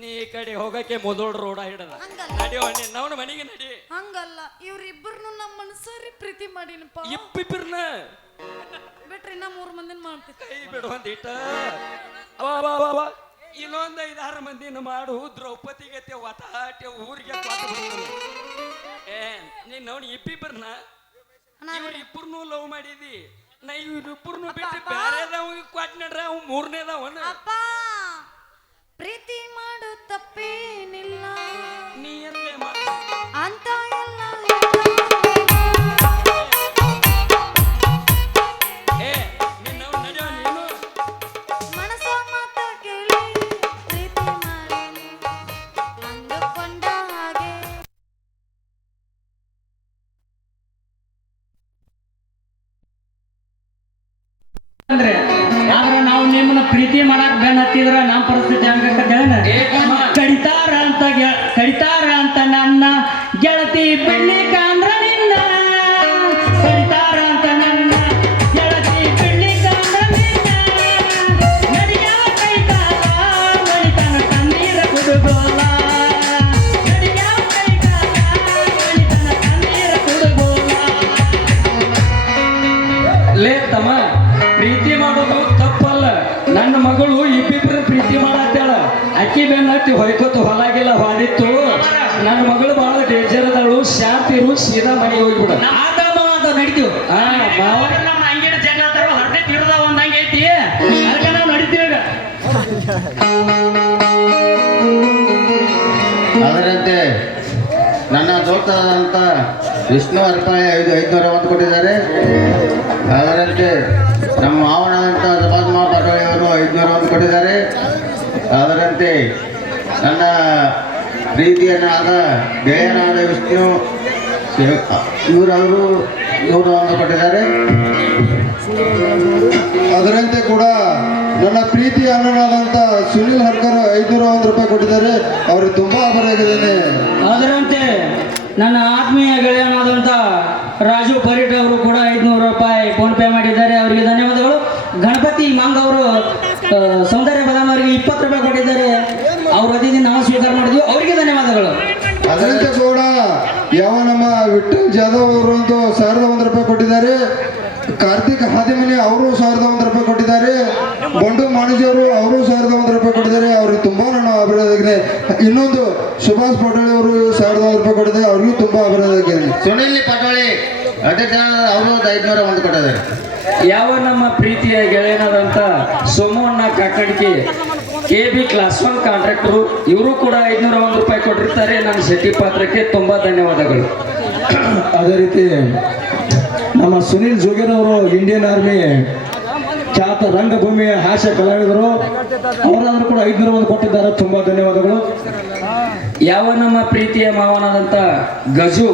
ನೀ ಈ ಕಡೆ ಹೋಗಕ್ಕೆ ಮೊದಲು ರೋಡ ಹಿಡದ. ನಡಿಯೋ ನಿನ್ನವನ ಮನೆಗೆ ನಡಿ. ಹಂಗಲ್ಲ, ಇವ್ರಿಬ್ಬರನ್ನು ನಮ್ಮ ಮನಸ್ಸಾರಿ ಪ್ರೀತಿ ಮಾಡಿನಪ್ಪ. ಇಬ್ಬಿಬ್ರನ್ನ ಬಿಟ್ರಿ ನಾ 3 ಮಂದಿನ ಮಾಡ್ತೀನಿ. ಕೈ ಬಿಡುವಂದಿಟ್ಟ ಇನ್ನೊಂದು 5-6 ಮಂದಿನ ಮಾಡು. ದ್ರೌಪದಿಗೆ ಒತಾಟೆ ಊರಿಗೆ ಕೊಟ್ಟು ಬಿಡ್ತಾನೆ. ನೀನ್ ನೋಡಿ ಇಬ್ಬಿಬ್ಬರನ್ನ ಇವ್ರಿಬ್ಬರನ್ನು ಲವ್ ಮಾಡಿದಿ. ನಾ ಇವ್ರಿಬ್ಬರನ್ನು ಬಿಟ್ಟು ಬೇರೆದವ್ ಕೊಟ್ಟು ನಡ್ರ ಅವ್ 3ನೇದವನ. ಅಪ್ಪ ಪ್ರೀತಿ ಮಾಡು ತಪ್ಪೇನಿಲ್ಲ, ನೀ ಎಲ್ಲಿ ಅಂತ ಪ್ರೀತಿ ಮಾಡಕ್ ಬೆನ್ ಹತ್ತಿದ್ರ ನಮ್ಮ ಪರಿಸ್ಥಿತಿ ಹಂಗಾಕತ್ತೇನ ಏ ತಮ್ಮ. ಕಡಿತಾರ ಅಂತ ನನ್ನ ಗೆಳತಿ ಬಿಡ್ಲಿಕ್ಕ ಅಂದ್ರ ನಿನ್ನ ಕಡಿತಾರ ಅಂತ ನನ್ನ ಗೆಳತಿ ಬಿಡ್ಲಿಕ್ಕ ಅಂದ್ರ ನಿನ್ನ ನಡಿಯಾವ ಕೈಕಾಲ ಮಣಿತನ ಕಣ್ಣೀರ ಕುಡುಗೋಲ ನಡಿಯಾವ ಕೈಕಾಲ ಮಣಿತನ ಕಣ್ಣೀರ ಕುಡುಗೋಲ. ಲೇ ತಮ್ಮ, ಪ್ರೀತಿ ಮಾಡೋದು ತಪ್ಪಲ್ಲ. ನನ್ನ ಮಗಳು ಇಬ್ಬಿಬ್ರು ಪ್ರೀತಿ ಮಾಡತ್ತೇಳ. ಅಕ್ಕಿ ಬೆನ್ನ ಹತ್ತಿ ಹೊಯ್ಕೊತು ಹೊಲಾಗಿಲ್ಲ ಹೊಡಿತ್ತು. ನನ್ನ ಮಗಳು ಬಹಳ ಡೇಂಜರ್ ಅದಾಳು. ಶಾಂತಿ ಇರು, ಸೀದಾ ಮನೆಗೆ ಹೋಗ್ಬಿಡ. ನಡೀತೀವಿ ಹಾ ಮಾವ, ನಮ್ಮ ಅಂಗಡಿ ಜಗಳ ಹೊರಟೆ ತೀರ್ದ ಒಂದ್ ಹಂಗೆ ಐತಿ ಅದಕ್ಕೆ ನಾವು ನಡಿತೀವಿ ಈಗ. ಅದರಂತೆ ನನ್ನ ದೋಸ್ತರಾದಂಥ ವಿಷ್ಣು ರೂಪಾಯಿ 501 ಕೊಟ್ಟಿದ್ದಾರೆ. ಅದರಂತೆ ನಮ್ಮ ಮಾವನಾದಂಥ ಸಭಾತ್ಮ ಪಾಟೋಳಿ ಅವರು 501 ಕೊಟ್ಟಿದ್ದಾರೆ. ಅದರಂತೆ ನನ್ನ ಪ್ರೀತಿಯನ್ನಾದ ಗೆಳೆಯನಾದ ವಿಷ್ಣು ಇವರವರು 101 ಕೊಟ್ಟಿದ್ದಾರೆ. ಅದರಂತೆ ಕೂಡ ನನ್ನ ಪ್ರೀತಿಯ ಅಣ್ಣನಾದಂಥ ಸುನಿಲ್ ಹರ್ಕರ್ 501 ರೂಪಾಯಿ ಕೊಟ್ಟಿದ್ದಾರೆ. ಅವ್ರಿಗೆ ತುಂಬಾ ಆಭಾರಿಯಾಗಿದ್ದೇನೆ. ಅದರಂತೆ ನನ್ನ ಆತ್ಮೀಯ ಗೆಳೆಯನಾದಂಥ ರಾಜು ಪರೀಟ್ ಅವರು ಕೂಡ 500 ರೂಪಾಯಿ ಫೋನ್ ಪೇ ಮಾಡಿದ್ದಾರೆ. ಅವರಿಗೆ ಧನ್ಯವಾದಗಳು. ಗಣಪತಿ ಮಾಂಗ್ ಅವರು ಸೌಂದರ್ಯ ಬದಾಮ್ ಅವರಿಗೆ 20 ರೂಪಾಯಿ ಕೊಟ್ಟಿದ್ದಾರೆ. ಅವ್ರ ವತಿಯಿಂದ ನಾವು ಸ್ವೀಕಾರ ಮಾಡಿದ್ವಿ, ಅವರಿಗೆ ಧನ್ಯವಾದಗಳು. ಅದರಂತೆ ಕೂಡ ಯಾವ ನಮ್ಮ ವಿಠಲ್ ಜಾಧವ್ ಅವರು ಒಂದು 1001 ರೂಪಾಯಿ ಕೊಟ್ಟಿದ್ದಾರೆ. ಕಾರ್ತಿಕ್ ಹಾದಿಮನಿ ಅವರು 1001 ರೂಪಾಯಿ ಕೊಟ್ಟಿದ್ದಾರೆ. ಬಂಡು ಮಾಣಿಜಿ ಅವರು 1001 ರೂಪಾಯಿ ಕೊಟ್ಟಿದ್ದಾರೆ. ಅವ್ರಿಗೆ ತುಂಬಾ ನನ್ನ ಆಭಾರಿಯಾಗಿದೆ. ಇನ್ನೊಂದು ಸುಭಾಷ್ ಪಟೇಲ್ ಅವರು 1001 ರೂಪಾಯಿ ಕೊಟ್ಟಿದ್ದಾರೆ. ಅವ್ರಿಗೂ ತುಂಬಾ ಆಭಾರಿಯಾಗಿದೆ. ಸುನಿಲ್ ಪಾಟೋಳಿ ಅಧ್ಯಕ್ಷ ಅವರು 501 ಕೊಟ್ಟಿದ್ದಾರೆ. ಯಾವ ನಮ್ಮ ಪ್ರೀತಿಯ ಗೆಳೆಯನಾದಂಥ ಸೋಮಣ್ಣ ಕಾಕಡಿಕೆ KB ಕ್ಲಾಸ್ 1 ಕಾಂಟ್ರಾಕ್ಟರು, ಇವರು ಕೂಡ 501 ರೂಪಾಯಿ ಕೊಟ್ಟಿರ್ತಾರೆ. ನನ್ನ ಶೆಟ್ಟಿ ಪಾತ್ರಕ್ಕೆ ತುಂಬಾ ಧನ್ಯವಾದಗಳು. ಅದೇ ರೀತಿ ನಮ್ಮ ಸುನಿಲ್ ಜೋಗಿರ್ ಅವರು ಇಂಡಿಯನ್ ಆರ್ಮಿ ಖ್ಯಾತ ರಂಗಭೂಮಿಯ ಹಾಸ್ಯ ಕಲಾವಿದರು, ಅವರಾದರೂ ಕೂಡ 501 ಕೊಟ್ಟಿದ್ದಾರೆ. ತುಂಬಾ ಧನ್ಯವಾದಗಳು. ಯಾವ ನಮ್ಮ ಪ್ರೀತಿಯ ಮಾವನಾದಂಥ ಗಜು